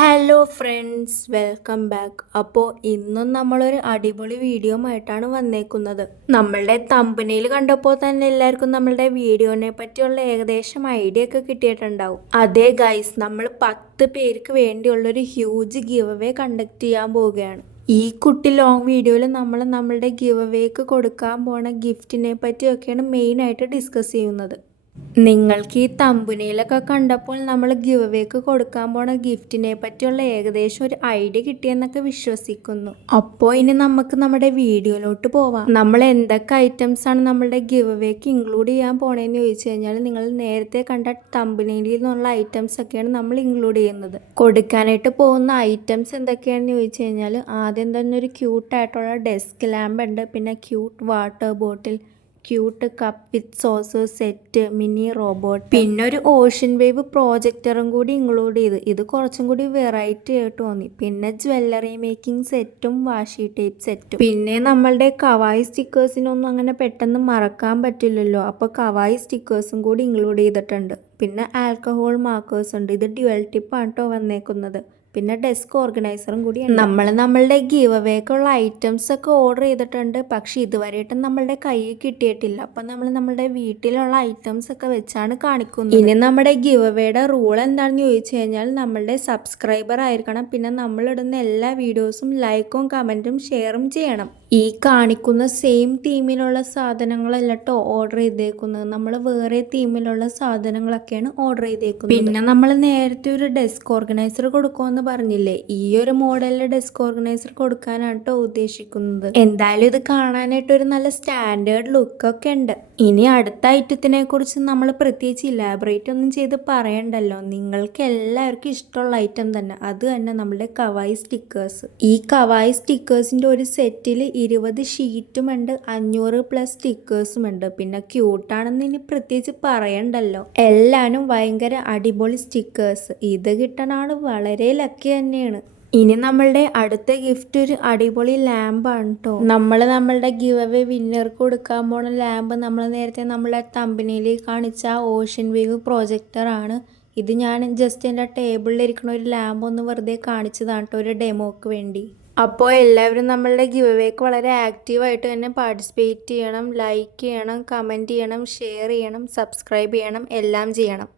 Hello friends, welcome back. അപ്പോൾ ഇന്നും നമ്മളൊരു അടിപൊളി വീഡിയോ ആയിട്ടാണ് വന്നേക്കുന്നത്. നമ്മളുടെ തമ്പനയിൽ കണ്ടപ്പോൾ തന്നെ എല്ലാവർക്കും നമ്മളുടെ വീഡിയോനെ പറ്റിയുള്ള ഏകദേശം ഐഡിയ ഒക്കെ കിട്ടിയിട്ടുണ്ടാവും. അതേ ഗൈസ്, നമ്മൾ 10 പേർക്ക് വേണ്ടിയുള്ളൊരു ഹ്യൂജ് ഗിവ് അവേ കണ്ടക്ട് ചെയ്യാൻ പോവുകയാണ്. ഈ കുട്ടി ലോങ് വീഡിയോയിൽ നമ്മൾ നമ്മളുടെ ഗിവ് അവേക്ക് കൊടുക്കാൻ പോണ ഗിഫ്റ്റിനെ പറ്റിയൊക്കെയാണ് മെയിനായിട്ട് ഡിസ്കസ് ചെയ്യുന്നത്. നിങ്ങൾക്ക് ഈ തമ്പുനയിലൊക്കെ കണ്ടപ്പോൾ നമ്മൾ ഗിവ് അവേക്ക് കൊടുക്കാൻ പോണ ഗിഫ്റ്റിനെ പറ്റിയുള്ള ഏകദേശം ഒരു ഐഡിയ കിട്ടിയെന്നൊക്കെ വിശ്വസിക്കുന്നു. അപ്പോൾ ഇനി നമുക്ക് നമ്മുടെ വീഡിയോയിലോട്ട് പോവാം. നമ്മൾ എന്തൊക്കെ ഐറ്റംസ് ആണ് നമ്മളുടെ ഗിവ് അവേക്ക് ഇൻക്ലൂഡ് ചെയ്യാൻ പോണേന്ന് ചോദിച്ചു കഴിഞ്ഞാൽ, നിങ്ങൾ നേരത്തെ കണ്ട തമ്പുനയിൽ നിന്നുള്ള ഐറ്റംസ് ഒക്കെയാണ് നമ്മൾ ഇൻക്ലൂഡ് ചെയ്യുന്നത്. കൊടുക്കാനായിട്ട് പോകുന്ന ഐറ്റംസ് എന്തൊക്കെയാണെന്ന് ചോദിച്ചു കഴിഞ്ഞാൽ, ആദ്യം തന്നെ ഒരു ക്യൂട്ടായിട്ടുള്ള ഡെസ്ക് ലാമ്പ് ഉണ്ട്, പിന്നെ cute water bottle, cute cup വിത്ത് സോസർ സെറ്റ്, മിനി റോബോട്ട്, പിന്നെ ഒരു ഓഷ്യൻ വേവ് പ്രോജക്ടറും കൂടി ഇൻക്ലൂഡ് ചെയ്ത്. ഇത് കുറച്ചും കൂടി വെറൈറ്റി ആയിട്ട് തോന്നി. പിന്നെ ജ്വല്ലറി മേക്കിംഗ് സെറ്റും വാഷി ടേപ്പ് സെറ്റും. പിന്നെ നമ്മളുടെ കവായി സ്റ്റിക്കേഴ്സിനൊന്നും അങ്ങനെ പെട്ടെന്ന് മറക്കാൻ പറ്റില്ലല്ലോ, അപ്പോൾ കവായി സ്റ്റിക്കേഴ്സും കൂടി ഇൻക്ലൂഡ് ചെയ്തിട്ടുണ്ട്. പിന്നെ ആൽക്കഹോൾ മാർക്കേഴ്സ് ഉണ്ട്, ഇത് ഡ്യുവൽ ടിപ്പാണ് കേട്ടോ വന്നേക്കുന്നത്. പിന്നെ ഡെസ്ക് ഓർഗനൈസറും കൂടി. നമ്മൾ നമ്മളുടെ ഗീവ് അവേക്കുള്ള ഐറ്റംസ് ഒക്കെ ഓർഡർ ചെയ്തിട്ടുണ്ട്, പക്ഷെ ഇതുവരെയായിട്ടും നമ്മളുടെ കയ്യിൽ കിട്ടിയിട്ടില്ല. അപ്പം നമ്മൾ നമ്മുടെ വീട്ടിലുള്ള ഐറ്റംസ് ഒക്കെ വെച്ചാണ് കാണിക്കുന്നത്. ഇനി നമ്മുടെ ഗീവ് അവേയുടെ റൂൾ എന്താണെന്ന് ചോദിച്ചു കഴിഞ്ഞാൽ, നമ്മളുടെ സബ്സ്ക്രൈബർ ആയിരിക്കണം. പിന്നെ നമ്മളിടുന്ന എല്ലാ വീഡിയോസും ലൈക്കും കമൻറ്റും ഷെയറും ചെയ്യണം. ഈ കാണിക്കുന്ന സെയിം തീമിലുള്ള സാധനങ്ങളല്ല കേട്ടോ ഓർഡർ ചെയ്തേക്കുന്നത്, നമ്മൾ വേറെ തീമിലുള്ള സാധനങ്ങളൊക്കെയാണ് ഓർഡർ ചെയ്തേക്കുന്നത്. പിന്നെ നമ്മൾ നേരത്തെ ഒരു ഡെസ്ക് ഓർഗനൈസർ കൊടുക്കുമെന്ന് പറഞ്ഞില്ലേ, ഈ ഒരു മോഡലിൽ ഡെസ്ക് ഓർഗനൈസർ കൊടുക്കാനാണ് കേട്ടോ ഉദ്ദേശിക്കുന്നത്. എന്തായാലും ഇത് കാണാനായിട്ട് ഒരു നല്ല സ്റ്റാൻഡേർഡ് ലുക്കൊക്കെ ഉണ്ട്. ഇനി അടുത്ത ഐറ്റത്തിനെ കുറിച്ച് നമ്മൾ പ്രത്യേകിച്ച് ഇലാബറേറ്റ് ഒന്നും ചെയ്ത് പറയണ്ടല്ലോ, നിങ്ങൾക്ക് എല്ലാവർക്കും ഇഷ്ടമുള്ള ഐറ്റം തന്നെ, അത് തന്നെ നമ്മുടെ കവായി സ്റ്റിക്കേഴ്സ്. ഈ കവായി സ്റ്റിക്കേഴ്സിൻ്റെ ഒരു സെറ്റിൽ 20 ഷീറ്റും ഉണ്ട്, 500+ സ്റ്റിക്കേഴ്സും ഉണ്ട്. പിന്നെ ക്യൂട്ടാണെന്ന് ഇനി പ്രത്യേകിച്ച് പറയണ്ടല്ലോ, എല്ലാവരും ഭയങ്കര അടിപൊളി സ്റ്റിക്കേഴ്സ്. ഇത് കിട്ടാൻ ആൾ വളരെ ലക്കി തന്നെയാണ്. ഇനി നമ്മളുടെ അടുത്ത ഗിഫ്റ്റ് ഒരു അടിപൊളി ലാമ്പാണ് കേട്ടോ. നമ്മളുടെ ഗിവ് അവേ വിന്നർക്ക് കൊടുക്കാൻ പോണ ലാമ്പ് നമ്മൾ നേരത്തെ നമ്മളെ കമ്പനിയിൽ കാണിച്ച ഓഷ്യൻ വേവ് പ്രൊജക്ടർ ആണ്. ഇത് ഞാൻ ജസ്റ്റ് എൻ്റെ ടേബിളിൽ ഇരിക്കുന്ന ഒരു ലാമ്പ് ഒന്ന് വെറുതെ കാണിച്ചതാണ് കേട്ടോ, ഒരു ഡെമോക്ക് വേണ്ടി. അപ്പോൾ എല്ലാവരും നമ്മളുടെ ഗിവ് അവേക്ക് വളരെ ആക്റ്റീവായിട്ട് തന്നെ പാർട്ടിസിപ്പേറ്റ് ചെയ്യണം, ലൈക്ക് ചെയ്യണം, കമൻറ്റ് ചെയ്യണം, ഷെയർ ചെയ്യണം, സബ്സ്ക്രൈബ് ചെയ്യണം, എല്ലാം ചെയ്യണം.